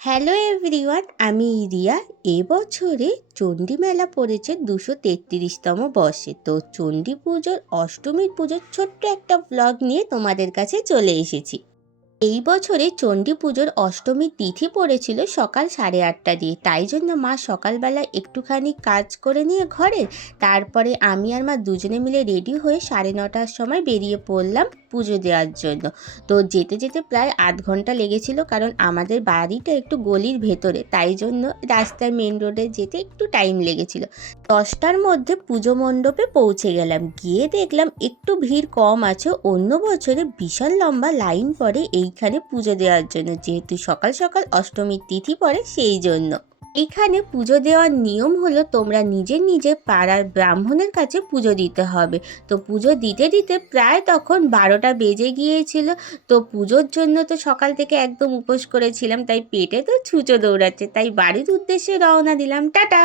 Hello everyone, আমি রিয়া। এবছরে চণ্ডী মেলা পড়েছে 233তম বর্ষে। তো চণ্ডী পুজোর অষ্টমীর পুজোর ছোট্ট একটা ব্লগ নিয়ে তোমাদের কাছে চলে এসেছি। এই বছরে চণ্ডী পুজোর অষ্টমীর তিথি পড়েছিল সকাল 8:30 দিয়ে, তাই জন্য মা সকালবেলা একটুখানি কাজ করে নিয়ে ঘরে, তারপরে আমি আর মা দুজনে মিলে রেডি হয়ে 9:30টার সময় বেরিয়ে পড়লাম পুজো দেওয়ার জন্য। তো যেতে যেতে প্রায় আধ ঘন্টা লেগেছিল, কারণ আমাদের বাড়িটা একটু গলির ভেতরে, তাই জন্য রাস্তায় মেন রোডে যেতে একটু টাইম লেগেছিল। 10টার মধ্যে পুজো মণ্ডপে পৌঁছে গেলাম। গিয়ে দেখলাম একটু ভিড় কম আছে, অন্য বছরে বিশাল লম্বা লাইন পড়ে এইখানে পুজো দেওয়ার জন্য, যেহেতু সকাল সকাল অষ্টমীর তিথি পড়ে সেই জন্য। এইখানে পুজো দেওয়ার নিয়ম হলো তোমরা নিজের পাড়ার ব্রাহ্মণের কাছে পুজো দিতে হবে। তো পুজো দিতে দিতে প্রায় তখন 12টা বেজে গিয়েছিল। তো পুজোর জন্য তো সকাল থেকে একদম উপোস করেছিলাম, তাই পেটে তো ছুঁচো দৌড়াচ্ছে, তাই বাড়ির উদ্দেশ্যে রওনা দিলাম। টাটা।